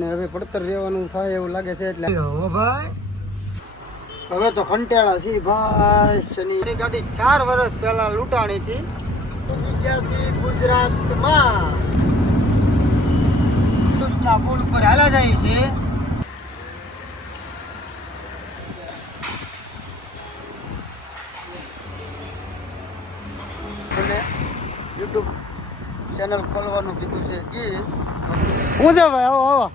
ને હવે પડતર રહેવાનું થાય એવું લાગે છે એટલે હો ભાઈ હવે તો ખંટેલા છે ભાઈ. શનિ ગાડી 4 વર્ષ પહેલા લૂંટાણી હતી. ગુજરાતમાં પુલ ઉપર હાલા જાય છે. અને યુટ્યુબ ચેનલ ખોલવાનું કીધું છે એ હું છે ભાઈ. આવો આવો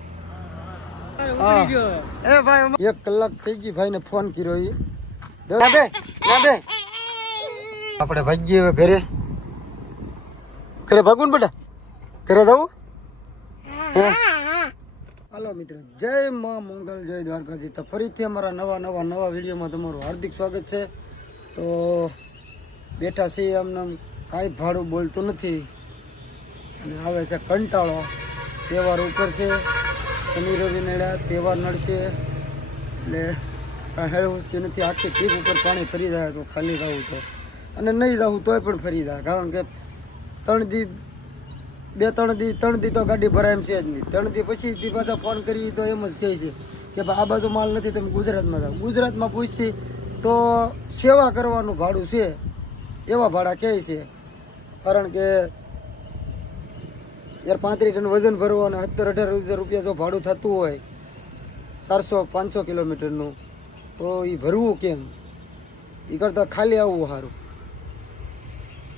એ ભાઈ 1 કલાક થઈ ગઈ ભાઈ ને ફોન કર્યો એ આપણે ભાગીએ હવે ઘરે. ઘરે ભાગવું ને બેટા, ઘરે જવું. હાલો મિત્રો, જય મા મંગલ, જય દ્વારકાજી. તો ફરીથી અમારા નવા વિડીયોમાં તમારું હાર્દિક સ્વાગત છે. તો બેઠા છીએ અમને કાંઈ ભાડું બોલતું નથી અને આવે છે કંટાળો. તહેવાર ઉપર છે, શનિ રવિ નડ્યા, તહેવાર નડશે એટલે કાંઈ હેળવસ્તી નથી. આખી ટ્રીપ ઉપર પાણી ફરી જાય તો ખાલી જવું તો, અને નહીં જવું તોય પણ ફરી જાય. કારણ કે 3 દી તો ગાડી ભરાય એમ છે જ નહીં. 3 દી પછી પાછા ફોન કરી તો એમ જ કહે છે કે ભાઈ આ બાજુ માલ નથી, તમે ગુજરાતમાં જાઓ. ગુજરાતમાં પૂછી તો સેવા કરવાનું ભાડું છે એવા ભાડા કહે છે. કારણ કે યાર 35 ટન વજન ભરવું અને 17-18 રૂપિયા જો ભાડું થતું હોય 400-500 કિલોમીટરનું, તો એ ભરવું કેમ? એ કરતાં ખાલી આવવું સારું.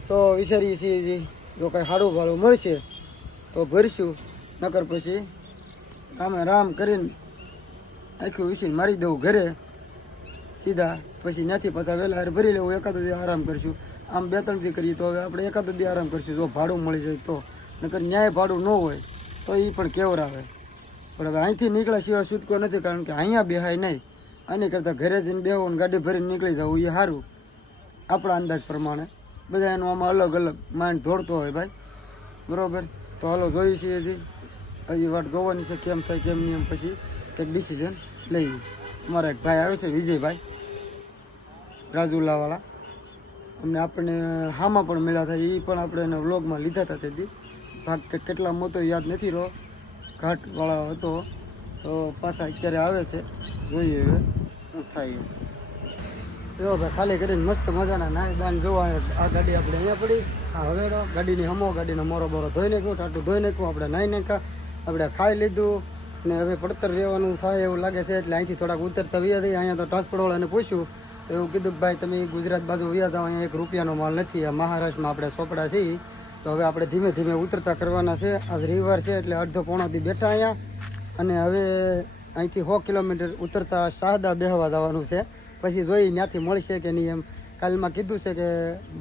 તો વિચારીએ છીએ જો કાંઈ સારું ભાડું મળશે તો ભરીશું, નકર પછી રામ કરીને આખું વિસીને મારી દઉં ઘરે સીધા. પછી ત્યાંથી પાછા વહેલા ભરી લેવું, એકાદ દી આરામ કરશું. આમ 2-3 દી કરીએ તો હવે આપણે એકાદ દી આરામ કરશું જો ભાડું મળી જાય તો. નકર ન્યાય ભાડું ન હોય તો એ પણ કેવરાવે. પણ હવે અહીંથી નીકળ્યા સિવાય છૂટકો નથી, કારણ કે અહીંયા બેહાય નહીં. આની કરતાં ઘરે જઈને બેહો અને ગાડી ભરીને નીકળી જવું એ સારું આપણા અંદાજ પ્રમાણે. બધા એનું આમાં અલગ માઇન્ડ દોડતો હોય ભાઈ, બરાબર. તો હાલો જોઈએ છીએ હજી વાત જોવાની છે કેમ થાય કેમ નહીં, એમ પછી કંઈક ડિસિઝન લઈએ. અમારા એક ભાઈ આવે છે વિજયભાઈ રાજુલાવાળા, અમને આપણને હામાં પણ મળ્યા હતા. એ પણ આપણે એના વ્લોગમાં લીધા હતા તેથી. ભાગ કેટલા મોટો યાદ નથી રહ્યો, ઘાટવાળા હતો. તો પાછા અત્યારે આવે છે, જોઈએ હવે શું થાય. જો ભાઈ ખાલી કરીને મસ્ત મજાના નાય દાન જોવા. આ ગાડી આપણે અહીંયા પડી, આ હવેડો ગાડીની હમો, ગાડીનો મોરો બોરો ધોઈ નાખ્યો, ટાટું ધોઈ નાખ્યું, આપણે નાહી નાખ્યા, આપણે ખાઈ લીધું ને હવે પડતર રહેવાનું થાય એવું લાગે છે. એટલે અહીંથી થોડાક ઉતરતા વ્યા થઈ. અહીંયા તો ટ્રાન્સપોર્ટવાળાને પૂછ્યું તો એવું કીધું કે ભાઈ તમે ગુજરાત બાજુ વ્યા જાઓ, અહીંયા 1 રૂપિયાનો માલ નથી. આ મહારાષ્ટ્રમાં આપણે ચોપડા છીએ. તો હવે આપણે ધીમે ધીમે ઉતરતા કરવાના છે. આજ રવિવાર છે એટલે અડધો-પોણો દી બેઠા અહીંયા. અને હવે અહીંથી 100 કિલોમીટર ઉતરતા શાહદા બેહવા જવાનું છે. પછી જોઈ ત્યાંથી મળશે કે નહીં એમ. કાલમાં કીધું છે કે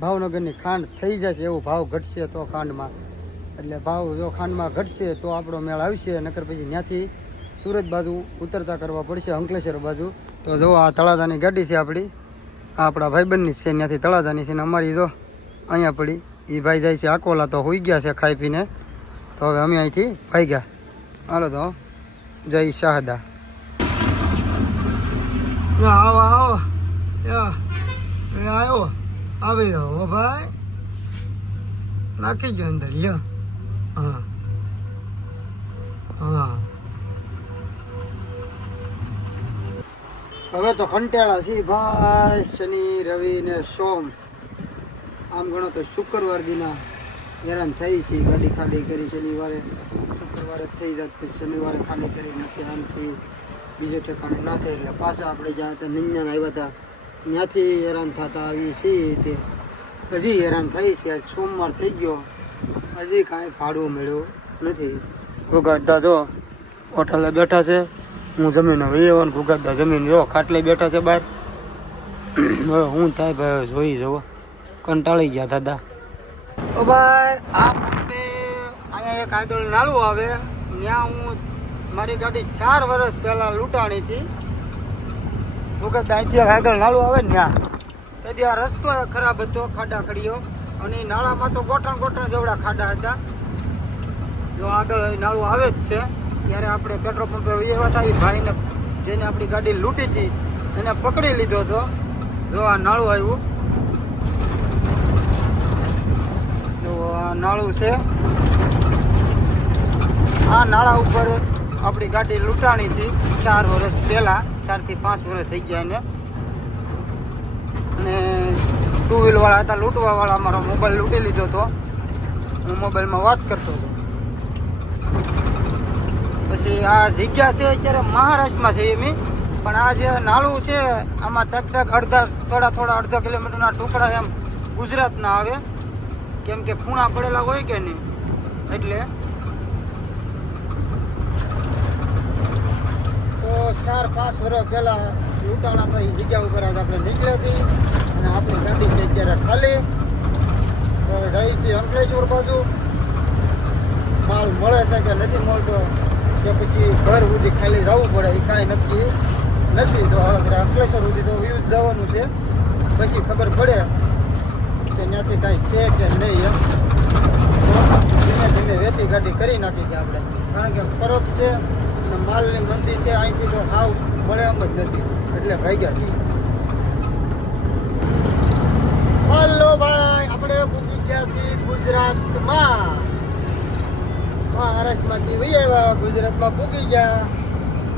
ભાવનગરની ખાંડ થઈ જશે, એવું ભાવ ઘટશે તો ખાંડમાં, એટલે ભાવ જો ખાંડમાં ઘટશે તો આપણો મેળ આવશે. નકર પછી ત્યાંથી સુરત બાજુ ઉતરતા કરવા પડશે, અંકલેશ્વર બાજુ. તો જો આ તળાજાની ગાડી છે આપણી, આ આપણા ભાઈબંધની છે, ત્યાંથી તળાજાની છે. ને અમારી જો અહીંયા પડી, એ ભાઈ જાય છે આકોલા, તો હોઈ ગયા છે ખાઈ પીને. તો હવે અમે અહીંથી ભાગ્યા. હાલો તો જય શાહદા. આવો આવ્યો આવી જાઓ ભાઈ, નાખી ગયો અંદર. લ્યો હા હવે તો ખંટેલા છે ભાઈ. શનિ રવિ ને સોમ, આમ ગણો તો શુક્રવાર દીના હેરાન થઈ છે. ગાડી ખાલી કરી શનિવારે, શુક્રવારે થઈ જાય, પછી શનિવારે ખાલી કરી નથી. આમથી બીજે ઠેકાણે ના થાય એટલે પાછા આપણે જ્યાં હતા નિંજાને આવ્યા હતા ત્યાંથી હેરાન થતા આવી છીએ. તે હજી હેરાન થઈ છે. આજ સોમવાર થઈ ગયો, હજી કાંઈ ભાડું મળ્યું નથી. ગુગાદા જો હોટલે બેઠા છે, હું જમીને વહીવન. ગુગાદા જમીન જો ખાટલે બેઠા છે બહાર. હવે હું થાય ભાઈ જોઈ જવો, કંટાળી ગયા દાદા. તો ભાઈ આ અહીંયા એક આગળ નાળું આવે, ત્યાં હું મારી ગાડી 4 વર્ષ પહેલાં લૂંટાણી હતી. ગુગાદા અહીંથી આગળ નાળું આવે ને ત્યાં, તેથી આ રસ્તો ખરાબ હતો, ખાડા ખડીઓ. અને નાળામાં તો ગોઠણ જેવડા ખાડા હતા. જો આગળ નાળું આવે જ છે. ત્યારે આપણે પેટ્રોલ પંપે એવા હતા, ભાઈને જેને આપણી ગાડી લૂંટી હતી એને પકડી લીધો હતો. જો આ નાળું આવ્યું, જો આ નાળું છે. આ નાળા ઉપર આપણી ગાડી લૂંટાણી હતી 4 વર્ષ પહેલાં, 4 થી 5 વર્ષ થઈ ગયા એને. અને 2 વ્હીલવાળા હતા લૂંટવાવાળા, અમારો મોબાઈલ લૂંટી લીધો હતો. હું મોબાઈલમાં વાત કરતો હતો. પછી આ જગ્યા છે અત્યારે મહારાષ્ટ્રમાં છે એમ, પણ આ જે નાળું છે આમાં તક થોડા અડધો કિલોમીટરના ટુકડા એમ ગુજરાતના આવે, કેમ કે ખૂણા પડેલા હોય કે નહીં એટલે. તો 4-5 વર્ષ પહેલા લૂંટાણા તો એ જગ્યા ઉપર જ આપણે નીકળ્યા છીએ અને આપણી ગાડી છે અત્યારે ખાલી. તો હવે જઈએ છીએ અંકલેશ્વર બાજુ. માલ મળે છે કે નથી મળતો કે પછી ઘર સુધી ખાલી જવું પડે એ કાંઈ નક્કી નથી. તો આપણે અંકલેશ્વર સુધી તો વ્યૂઝ જવાનું છે, પછી ખબર પડે કે ત્યાંથી કાંઈ છે કે નહીં એમ. તો ધીમે ધીમે વેતી ગાડી કરી નાખી છે આપણે, કારણ કે પરબ છે અને માલની મંદી છે. અહીંથી તો હાવ મળે એમ જ નથી એટલે ભાગ્યા છીએ. હલો ભાઈ, આપણે પૂછી ગયા છીએ ગુજરાતમાં. મહારાષ્ટ્રમાંથી વહી આવ્યા, ગુજરાતમાં પૂગી ગયા.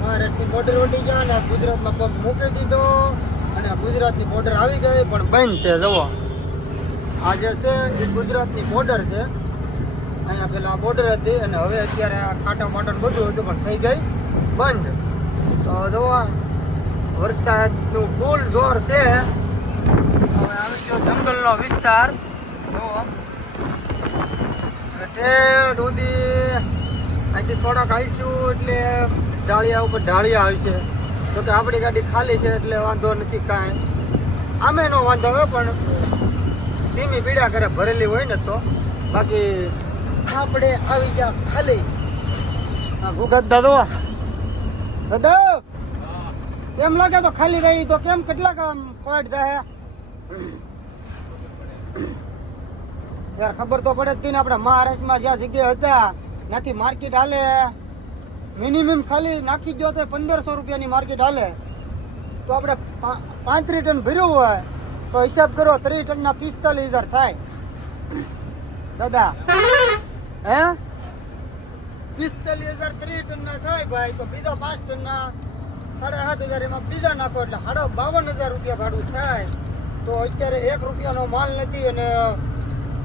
મહારાષ્ટ્રની બોર્ડર વટી ગયા અને ગુજરાતમાં પગ મૂકી દીધો અને ગુજરાતની બોર્ડર આવી ગઈ પણ બંધ છે. જુઓ આ જે છે એ ગુજરાતની બોર્ડર છે. અહીંયા પેલા બોર્ડર હતી અને હવે અત્યારે આ ખાટા માટન બધું હતું પણ થઈ ગઈ બંધ. તો જુઓ વરસાદનું ફૂલ જોર છે. હવે આવી ગયો જંગલનો વિસ્તાર. જુઓ ઠેઠ સુધી અહીંથી થોડાક હાલશું એટલે ઢાળિયા ઉપર ઢાળિયા આવશે. તો કે આપણી ગાડી ખાલી છે એટલે વાંધો નથી કાંઈ. આમે નો વાંધો આવે પણ ધીમી પીડા કરે ભરેલી હોય ને તો. બાકી આપણે આવી ગયા ખાલી. હા ભૂગત દાદા કેમ લાગે તો ખાલી રહી તો કેમ કેટલા કામ પોઈન્ટ થાય યાર? ખબર તો પડે જ ને. આપણે મહારાષ્ટ્રમાં જ્યાં જગ્યાએ હતા ત્યાંથી માર્કેટ હાલે મિનિમમ ખાલી નાખી ગયો તો 1500 રૂપિયાની માર્કેટ હાલે. તો આપણે 35 ટન ભર્યું હોય તો હિસાબ કરો 30 ટનના 45,000 થાય દાદા. હે 45,000 30 ટનના થાય ભાઈ. તો બીજા 5 ટનના 7,500 એમાં બીજા નાખો એટલે 52,000 રૂપિયા ભાડું થાય. તો અત્યારે 1 રૂપિયાનો માલ નથી અને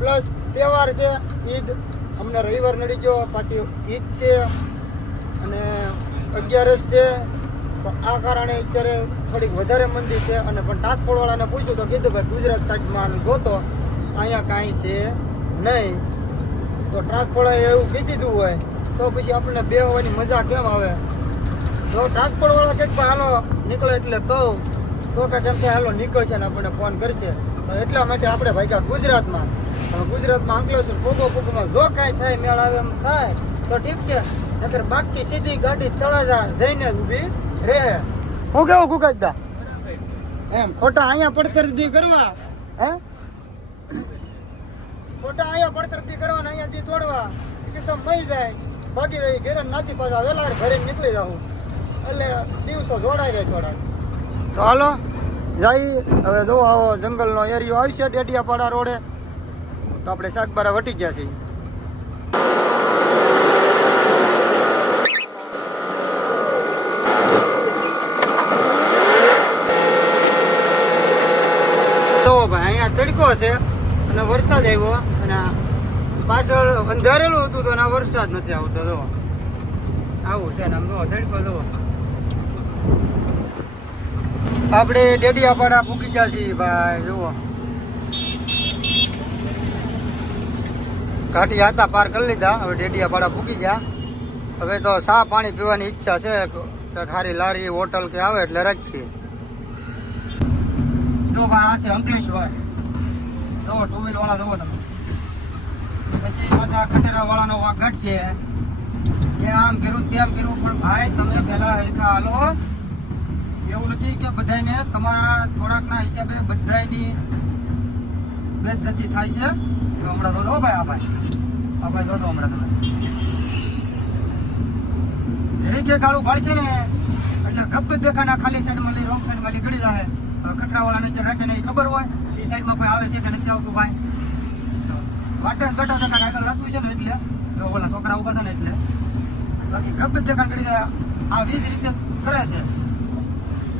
પ્લસ તહેવાર છે ઈદ. અમને રવિવાર નડી ગયો, પાછી ઈદ છે અને 11 છે. તો આ કારણે અત્યારે થોડીક વધારે મંદી છે. અને પણ ટ્રાન્સપોર્ટવાળાને પૂછ્યું તો કીધું ભાઈ ગુજરાત સાઈડમાં ગોતો, અહીંયા કાંઈ છે નહીં. તો ટ્રાન્સપોર્ટે એવું કહી દીધું હોય તો પછી આપણને બે હોવાની મજા કેમ આવે? તો ટ્રાન્સપોર્ટવાળા કંઈક હાલો નીકળે એટલે કહું તો કે કેમ કે હાલો નીકળશે ને આપણને ફોન કરશે. તો એટલા માટે આપણે ભાગ્યા ગુજરાતમાં. ગુજરાતમાં અંકલેશ્વર પોગોમાં જો કાંઈ થાય મેળ આવે એમ થાય તો ઠીક છે, નકર બાકી સીધી ગાડી તળાજા જઈને ઊભી રહે. હું કેવું ગુગાજદા એમ ખોટા અહીંયા પડતરથી કરવા? હે ખોટા અહીંયા પડતરથી કરવા ને અહીંયાથી તોડવા તો મઈ જાય ભાગી જાય ઘેર નાથી પાછા વેલા ઘરે નીકળી જાવ એટલે દિવસો જોડાઈ જાય થોડા. તો હાલો જઈ હવે જો આવો જંગલનો એરિયો આવશે ડેડિયાપાડા રોડે. તો આપણે શાકબારા વટી ગયા છીએ. તો ભાઈ અહીંયા તડકો છે અને વરસાદ આવ્યો અને પાછળ અંધારેલું હતું તો ના વરસાદ નથી આવતો. જો આવું છે ને આમ જો તડકો જો. આપણે ડેડિયાપાડા પૂકી ગયા છીએ ભાઈ. જુઓ ઘાટી હાથા પાર કરી લીધા, હવે ડેડિયાપાડા પૂકી ગયા. હવે તો ચા પાણી પીવાની ઈચ્છા છે, ખારી લારી હોટલ કે આવે એટલે રાખીએ. જો ભાઈ આ છે અંકલેશ્વર. જો 2 વ્હીલ વાળા જોવો તમે. પછી પાછા ખટેરા વાળાનો વાઘાટ છે. આમ કર્યું તેમ કર્યું પણ ભાઈ તમે પહેલા હરખા હાલો. એવું નથી કે બધાને તમારા થોડાકના હિસાબે બધાની બેઇજ્જતી થાય છે. તો હમણાં તો ભાઈ આ ભાઈ જો હમણાં તમે જરી કે ગાળું ભાળ છે ને એટલે ગબ્બ દેખાના ખાલી સાઈડમાં લઈ રોંગ સાઈડમાં લઈ ગળી જાય. ખટરાવાળાને અત્યારે રાખીને એ ખબર હોય એ સાઈડમાં કોઈ આવે છે કે નથી આવતું ભાઈ. વાટે ગટા આગળ થતું છે ને એટલે ઓલા છોકરા ઉભા હતા ને એટલે બાકી ગબ્બે દેખાણ કરી દે આવી જ રીતે કરે છે.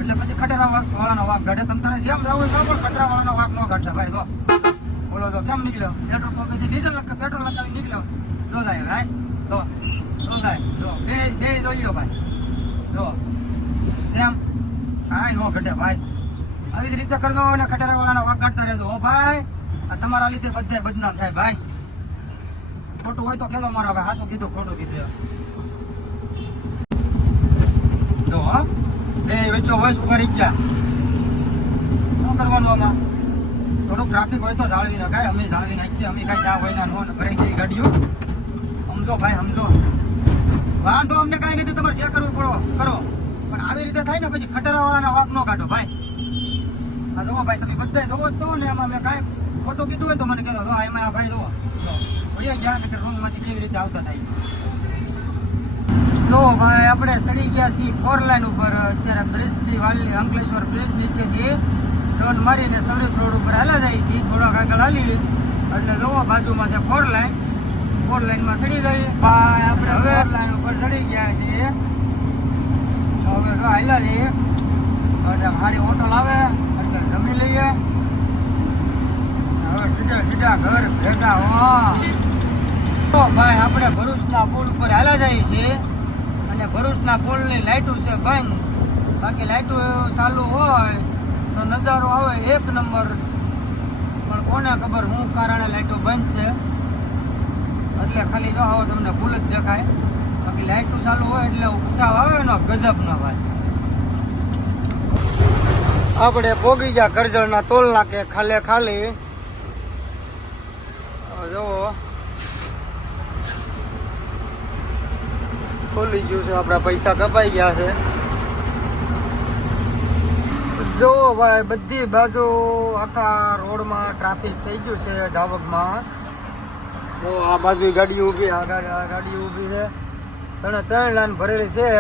એટલે પછી ખટેરા વાળાનો વાઘ કાઢે. તમે તારે જેમ જાવ તો પણ ખટેરા વાળાનો વાઘ ન કાઢતા ભાઈ. તો બોલો તો કેમ નીકળ્યો? પેટ્રોલ પંપેથી ડીઝલ પેટ્રોલ લગાવી નીકળ્યો. જો થાય ભાઈ તો થાય જો બે જોઈ લો ભાઈ. જો એમ કાંઈ ન ઘટે ભાઈ. આવી જ રીતે કરજો અને ખટેરા વાળાનો વાઘ કાઢતા રહેજો. હો ભાઈ, આ તમારા લીધે બધા બદનામ થાય ભાઈ. ખોટું હોય તો કહેજો મારા ભાઈ. હાચું કીધું ખોટું કીધું. જો હા બે વેચો વોઇસ ઉભા રહી ગયા. શું કરવાનું આમાં? થોડુંક ટ્રાફિક હોય તો જાળવી નખાય. અમે જાળવી નાખીએ. અમે કાંઈ જા હોય ના નો ભરાઈ ગઈ ગાડીઓ. સમજો ભાઈ સમજો. વાંધો અમને કાંઈ નથી. તમારે જે કરવું પડો કરો. પણ આવી રીતે થાય ને પછી ખટેરાવાળાના વાઘ ન કાઢો ભાઈ. હા જોવો ભાઈ, તમે બધા જોવો છો ને. એમાં મેં કાંઈ ખોટું કીધું હોય તો મને કહેતો. જો એમાં આ ભાઈ જોવો ભાઈ જ્યાં નગર રૂમમાંથી કેવી રીતે આવતા થાય. જો ભાઈ આપણે ચડી ગયા છીએ 4 લાઈન ઉપર. અત્યારે બ્રિજથી વાલી અંકલેશ્વર બ્રિજ નીચેથી ટર્ન મારીને સર્વિસ રોડ ઉપર હાલા જાય છે. થોડાક આગળ હાલી એટલે જોવો બાજુમાં છે 4 લાઈન. 4 લાઈનમાં ચડી જઈએ ભાઈ આપણે. હવે 4 લાઈન ઉપર ચડી ગયા છીએ. હવે જો હાલ્યા જઈએ. મારી હોટલ આવે એટલે જમી લઈએ. હવે સીધા ઘર ભેગા હો. તો ભાઈ આપણે ભરૂચના પુલ ઉપર હાલા જઈએ છીએ. અને ભરૂચના પુલની લાઇટો છે બંધ. બાકી લાઇટો ચાલુ હોય તો નજારો આવે 1 નંબર. પણ કોને ખબર શું કારણે લાઇટો બંધ છે. એટલે ખાલી જો આવો તમને પુલ જ દેખાય. બાકી લાઇટો ચાલુ હોય એટલે ઉઠાવ આવે ને ગજબ ના ભાઈ. આપણે પોગી ગયા કરજણના ટોલ નાકે ખાલી. જુઓ ખોલી ગયું છે. આપણા પૈસા કપાઈ ગયા છે. જો ભાઈ બધી બાજુ આખા રોડમાં ટ્રાફિક થઈ ગયું છે. જાવકમાં જો આ બાજુ ગાડી ઊભી, આ ગાડી ઊભી છે. 3 લાઈન ભરેલી છે.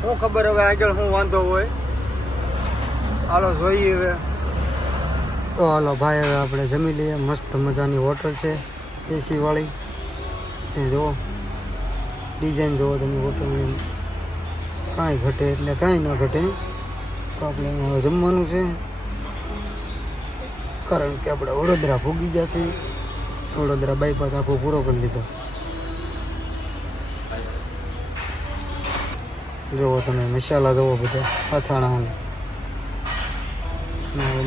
શું ખબર હવે આગળ શું વાંધો હોય. હાલો જોઈએ હવે. તો હાલો ભાઈ હવે આપણે જમી લઈએ. મસ્ત મજાની હોટલ છે એસી વાળી. જુઓ ડિઝાઇન જુઓ તમે હોટલની. કાંઈ ઘટે એટલે કાંઈ ન ઘટે. તો આપણે અહીંયા જમવાનું છે. કારણ કે આપણે વડોદરા ભોગી જશે. વડોદરા બાયપાસ આખો પૂરો કરી લીધો. જુઓ તમે મસાલા જુઓ બધા અથાણા.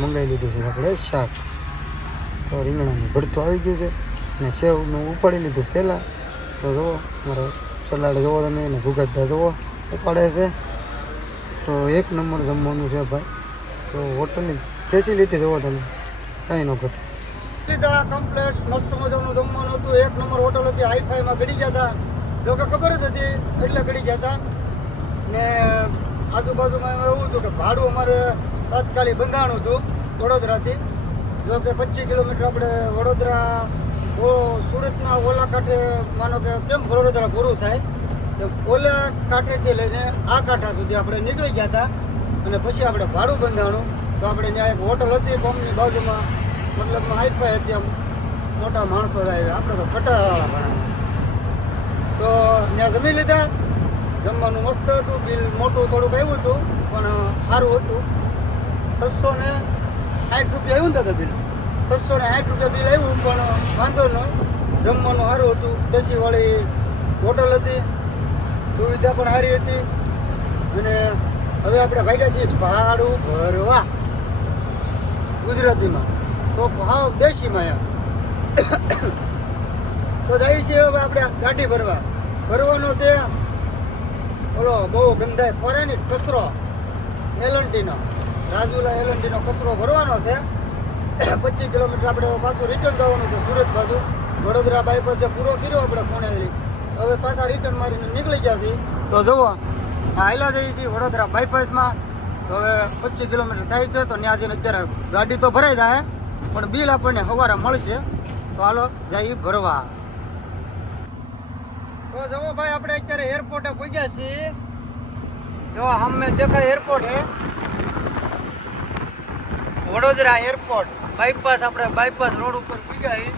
મંગાવી લીધું છે આપણે શાક. તો રીંગણાનું ભરતું આવી ગયું છે. અને સેવનું ઉપાડી લીધું પહેલાં. તો જુઓ મારો સલાડ જુઓ તમે. એને ભૂગતતા જુઓ ઉપાડે છે. તો 1 નંબર જમવાનું છે ભાઈ. તો હોટલની ફેસિલિટી જુઓ તમે, કાંઈ ન ઘટે. લીધા કમ્પ્લેટ મસ્ત મજાનું જમવાનું હતું. 1 નંબર હોટલ હતી. હાઈફાઈમાં ગળી ગયા હતા. જો કે ખબર જ હતી એટલે ગળી ગયા હતા. ને આજુબાજુમાં એવું હતું કે ભાડું અમારે તાત્કાલિક બંધાણું હતું વડોદરાથી. જો કે 25 કિલોમીટર આપણે વડોદરા સુરતના ઓલા કાંઠે માનો કે કેમ વડોદરા પૂરું થાય તો ઓલા કાંઠેથી લઈને આ કાંઠા સુધી આપણે નીકળી ગયા હતા. અને પછી આપણે ભાડું બંધાણું. તો આપણે ત્યાં એક હોટલ હતી પંપની બાજુમાં. મતલબમાં હાઈફાઈ હતી. આમ મોટા માણસો આવ્યા. આપણે તો ખટાવાળા ભણા. તો ત્યાં જમી લીધા. જમવાનું મસ્ત હતું. બિલ મોટું થોડુંક આવ્યું હતું પણ સારું હતું. 660 રૂપિયા આવ્યું ને બિલ. 660 રૂપિયા બિલ આવ્યું પણ વાંધો ન. જમવાનું સારું હતું. દેશીવાળી હોટલ હતી. સુવિધા પણ સારી હતી. અને હવે આપણે ભાગ્યા છીએ ભાડું ભરવા. ગુજરાતીમાં શોપ હાવ દેશીમાં એમ. તો જઈએ છીએ હવે આપણે ગાડી ભરવાનો છે. ઓલો બહુ ગંધાય ફોરેનિક કચરો એલએનટીનો, રાજુલા એલએનટીનો કચરો ભરવાનો છે. 25 કિલોમીટર આપણે પાછું રિટર્ન જવાનું છે સુરત બાજુ. વડોદરા બાયપાસ પૂરો કર્યો આપણે ફોનેથી. હવે પાછા રિટર્ન મારીને નીકળી ગયા છીએ. તો જુઓ હાલ્યા જઈએ છીએ વડોદરા બાયપાસમાં. તો હવે 25 કિલોમીટર થાય છે. તો ત્યાં જઈને અત્યારે ગાડી તો ભરાઈ જાય પણ બિલ આપણને સવારે મળશે. તો હાલો જઈએ ભરવા. તો જુઓ ભાઈ આપણે અત્યારે એરપોર્ટે પહોંચ્યા છીએ. જો સામે દેખાય એરપોર્ટ હે વડોદરા એરપોર્ટ. બાયપાસ આપણે બાયપાસ રોડ ઉપર પહોંચ્યા.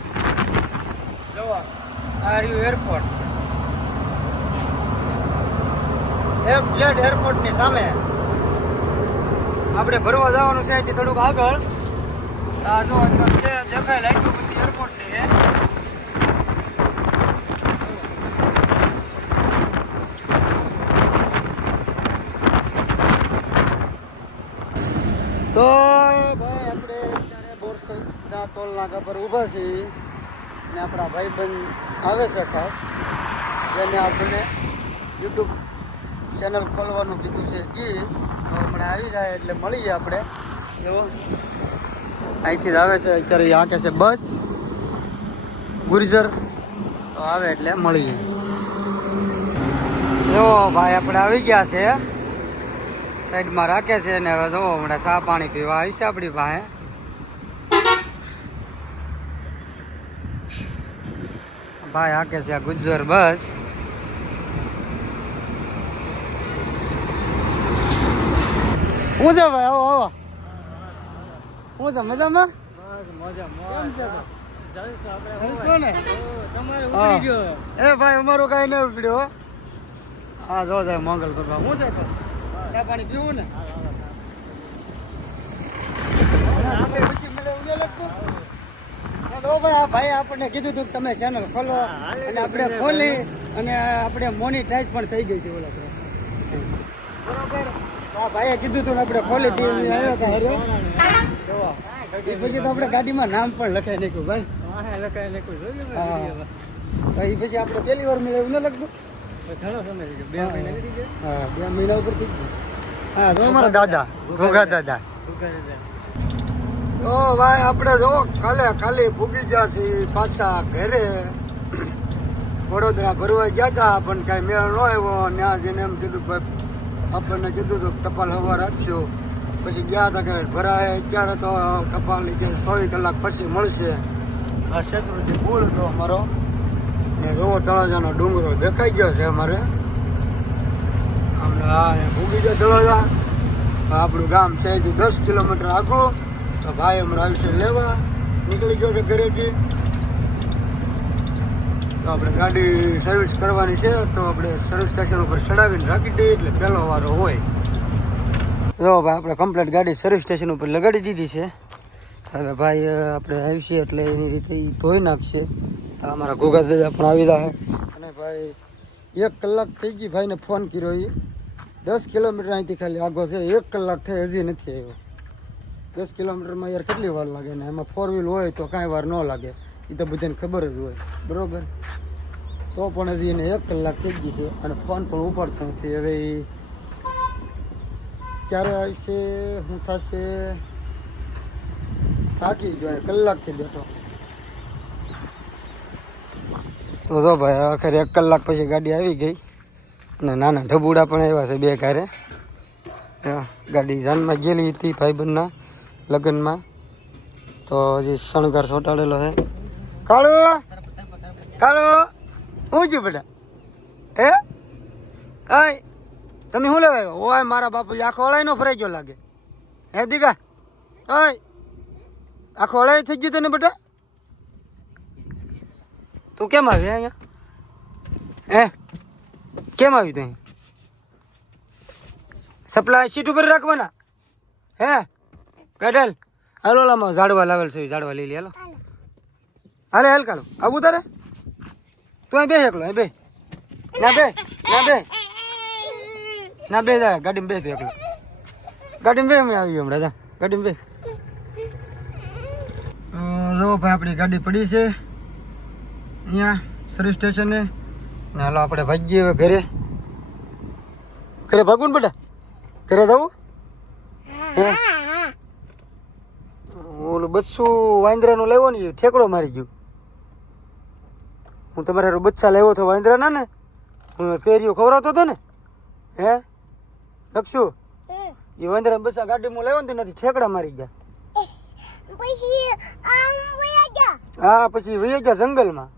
જો આ રહ્યું એરપોર્ટ. FZ એરપોર્ટની સામે આપણે ભરવા જવાનું છે અહીંથી થોડુંક આગળ. આ જો છે દેખાય લાઈટો બધી એરપોર્ટની છે. તો ભાઈ આપણે અત્યારે બોરસદના ટોલ નાકા પર ઊભા છીએ ને આપણા ભાઈબંધ આવે છે ખાસ, જેને આપણને યુટ્યુબ ચેનલ ખોલવાનું કીધું છે. તો હમણાં આવી જાય એટલે મળીએ આપણે. જો અહીંથી જ આવે છે અત્યારે, હાકે છે બસ ગુર્જર, તો આવે એટલે મળીએ. જો ભાઈ આપણે આવી ગયા છે, સાઈડમાં રાખે છે ને હવે જો હમણાં ચા પાણી પીવા આવી છે આપણી પાસે. ભાઈ હાકે છે આ ગુજર બસ. હું છે ભાઈ? આવો આવો. હું છે મજામાં? એ ભાઈ અમારું કઈ નહીં ઉપડ્યો. હા જો જાય મંગલ કરવા. હું છે તો ચા પાણી પીવું ને પછી મળે એવું લાગતું. ભાઈ આપણને કીધું હતું કે તમે ચેનલ ખોલો અને આપણે ખોલી અને આપણે મોનિટાઈઝ પણ થઈ ગઈ છે ઓલા બરોબર. હા ભાઈએ કીધું હતું ને આપણે ખોલી હતી, આવ્યો હતા હર્યો. પછી તો આપણે ગાડીમાં નામ પણ લખાઈ નાખ્યું ભાઈ. હા તો એ પછી આપણે પહેલી વાર મળે એવું ન લાગતું. ઘણો સમય થઈ ગયો, 2 મહિના થઈ ગયા. હા 2 મહિના ઉપર થઈ ગયો. હા તો અમારા દાદા ઘોઘા દાદા. ઓ ભાઈ આપણે જો ખાલી ભૂગી ગયા છીએ પાછા ઘરે. વડોદરા ભરવા ગયા હતા પણ કાંઈ મેળ ન આવ્યો. ત્યાં જઈને એમ કીધું ભાઈ આપણને કીધું હતું ટપાલ હવાર આપશું. પછી ગયા હતા કે ભરાય અત્યારે તો ટપાલની જે 24 કલાક પછી મળશે. આ શેત્રુંજી પુલ હતો અમારો ને જોવો તળાજાનો ડુંગરો દેખાઈ ગયો છે અમારે. અમને હા ભૂગી ગયા તળાજા. આપણું ગામ છે 10 કિલોમીટર આગું. તો ભાઈ હમણાં આવશે લેવા, નીકળી ગયો છે ઘરેથી. તો આપણે ગાડી સર્વિસ કરવાની છે તો આપણે સર્વિસ સ્ટેશન ઉપર ચડાવીને રાખી દઈએ એટલે પહેલો વારો હોય. જો ભાઈ આપણે કમ્પ્લીટ ગાડી સર્વિસ સ્ટેશન ઉપર લગાડી દીધી છે. હવે ભાઈ આપણે આવીશું એટલે એની રીતે એ ધોઈ નાખશે. તો અમારા ઘોઘા દાદા પણ આવી જાય. અને ભાઈ 1 કલાક થઈ ગઈ ભાઈને ફોન કર્યો. એ 10 કિલોમીટર અહીંથી ખાલી આગો છે. 1 કલાક થઈ હજી નથી આવ્યો. 10 કિલોમીટરમાં યાર કેટલી વાર લાગે ને એમાં 4 વ્હીલ હોય તો કાંઈ વાર ન લાગે, એ તો બધાને ખબર જ હોય બરાબર. તો પણ હજી એને 1 કલાક થઈ ગઈ છે અને ફોન પણ ઉપાડતો નથી. હવે એ ક્યારે આવશે શું થશે? થાકી ગયો, કલાકથી બેઠો. તો જો ભાઈ આખરે 1 કલાક પછી ગાડી આવી ગઈ અને નાના ઢબુડા પણ આવ્યા છે 2 કારે. ગાડી જાનમાં ગયેલી હતી ભાઈબંધના લગ્નમાં, તો હજી શણગાર ચોંટાડેલો છે. કાળો કાળો હું છું બેટા? હે આય તમે શું લેવા આવ્યો? ઓય મારા બાપુ આખો હળાઈ નો ફરાઈ ગયો લાગે. હે દીકા ઓય આખો હળાઈ થઈ ગયું તને બેટા? તું કેમ આવી અહીંયા? હે કેમ આવી તું? સપ્લાય સીટ ઉપર રાખવાના હે? કટેલ હાલો લામાં ઝાડવા લાવેલ છે, ઝાડવા લઈ લે. હાલો હાલે હાલ કાલો આવું તારે. તું અહીં બે એકલો અહીં બે ના બે ના બે જા ગાડીમાં બે. તું એકલો ગાડીમાં બે. અમે આવી હમણાં જા ગાડીમાં બે. જો ભાઈ આપણી ગાડી પડી છે અહીંયા સર્વિસ સ્ટેશને. ને હાલો આપણે ભાગીએ હવે ઘરે. ઘરે ભાગવું ને બેટા? ઘરે જવું? ઓલું બચ્ચું વાંદરાનું લેવો ને ઠેકડો મારી ગયું. હું તમારે બચ્ચા લેવો હતો વાંદરાના ને, હું કેરીઓ ખવડાવતો હતો ને. હે લક્ષુ એ વાંદરા બચ્ચા ગાડીમાં લેવો ને નથી ઠેકડા મારી ગયા. હા પછી વહી ગયા જંગલમાં.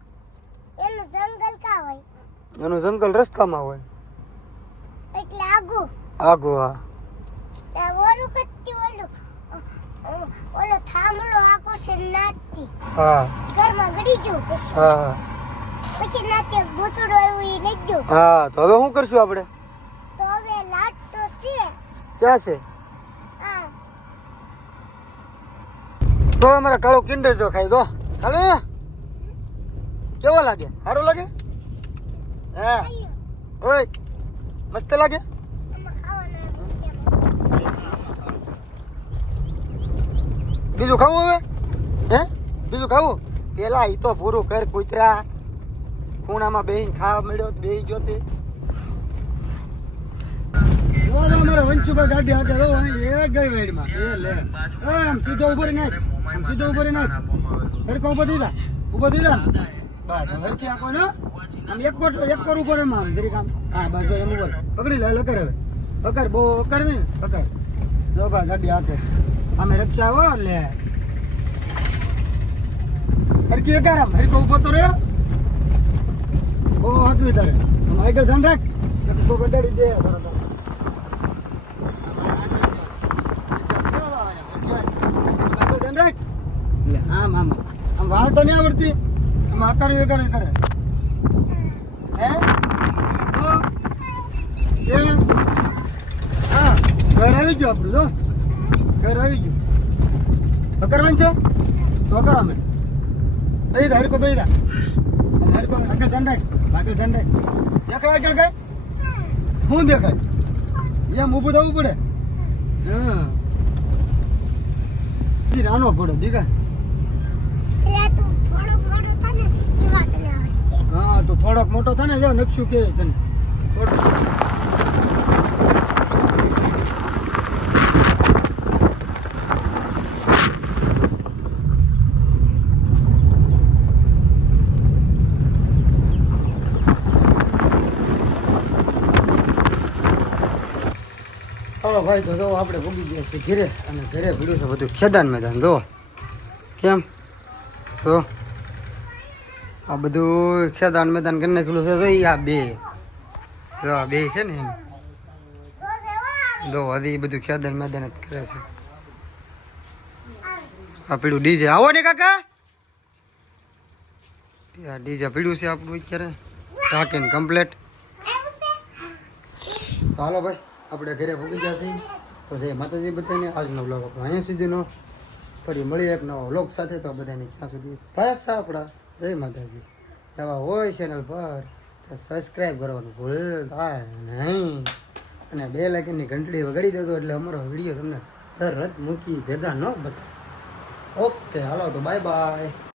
એનું જંગલ રસ્તામાં હોય એટલે આગું હા. ઓલો થાંભલો આખો છે નાતી. હા ઘરમાં ગડી ગયો પછી. હા પછી નાતે ગોતડો આવ્યો એ લઈ ગયો. હા તો હવે શું કરશું આપણે? તો હવે ક્યાં છે તો અમારા કાળો કિન્ડર જો ખાઈ દો હાલો કેવો લાગે સારું લાગે હા ઓય મસ્ત લાગે બીજું ખાવું હવે હે બીજું ખાવું પેલા ઈ તો પૂરું કર કૂતરા ખૂણામાં બેહીને ખાવા મળ્યો બેહી ગયો તે અમારા વંશુભાઈ ગાડી હાકે દો એ ગઈ વાઈડમાં એ લે આમ સીધો ઉભો રહી નાખ આમ સીધો ઉભો રહી નાખ હરકો ઉભો થઈ જા ઉભો થઈ જા બસ હરકી આખો ને આમ એક કોર ઉભો રહે આમ જરીક આમ હા બસ એમ ઉભો પકડી લે લકર હવે પકડ બહુ કરવી ને પકડ જો બા ગાડી હાકે અમે રક્ષા આવો લે હરકી એકાર આમ હરકો ઉભો તો રહ્યો બહુ હાકવી તારે આમ આગળ ધ્યાન રાખ બહુ ગડાડી દે બરાબર આમ આમ આમ વાળ તો નહીં આવડતી આમ આકાર કરે હે હા ઘર આવી ગયું આપણું જો ઘર આવી ગયું પકડવાનું છે તો કરો અમે બેહી દા હરકો બેહી દા હરકો આગળ ધ્યાન રાખ દેખાય આગળ કઈ શું દેખાય એમ ઊભું થવું પડે હા નાનો પડે દીકા હા તો થોડોક મોટો થાય ને જો નકશું કે તને હા ભાઈ તો જો આપણે ભૂગી ગયા છીએ ઘરે અને ઘરે ભૂલ્યું છે બધું ખેદાન મેદાન જો કેમ તો આ બધું ખેદાન મેદાન કરી નાખેલું છે જો આ બે જો આ બે છે ને એમ જો હજી બધું ખેદાન મેદાન જ કરે છે આ પીડું ડીજે આવો ને કાકા આ ડીજે પીડું છે આપણું અત્યારે ઢાંકીને કમ્પ્લેટ હાલો ભાઈ આપણે ઘરે ભૂગી ગયા છીએ તો જય માતાજી બધાને આજનો વ્લોગ આપણો અહીંયા સુધીનો ફરી મળીએ એક નવા વ્લોગ સાથે તો બધાને ત્યાં સુધી પાછા આપણા જય માતાજી નવા હોય ચેનલ પર તો સબસ્ક્રાઈબ કરવાનું ભૂલતા નહીં અને બે લાઇકનની ઘંટડી વગાડી દેજો એટલે અમારો વિડીયો તમને તરત મૂકી ભેગા ન બતાવે ઓકે હાલો તો બાય બાય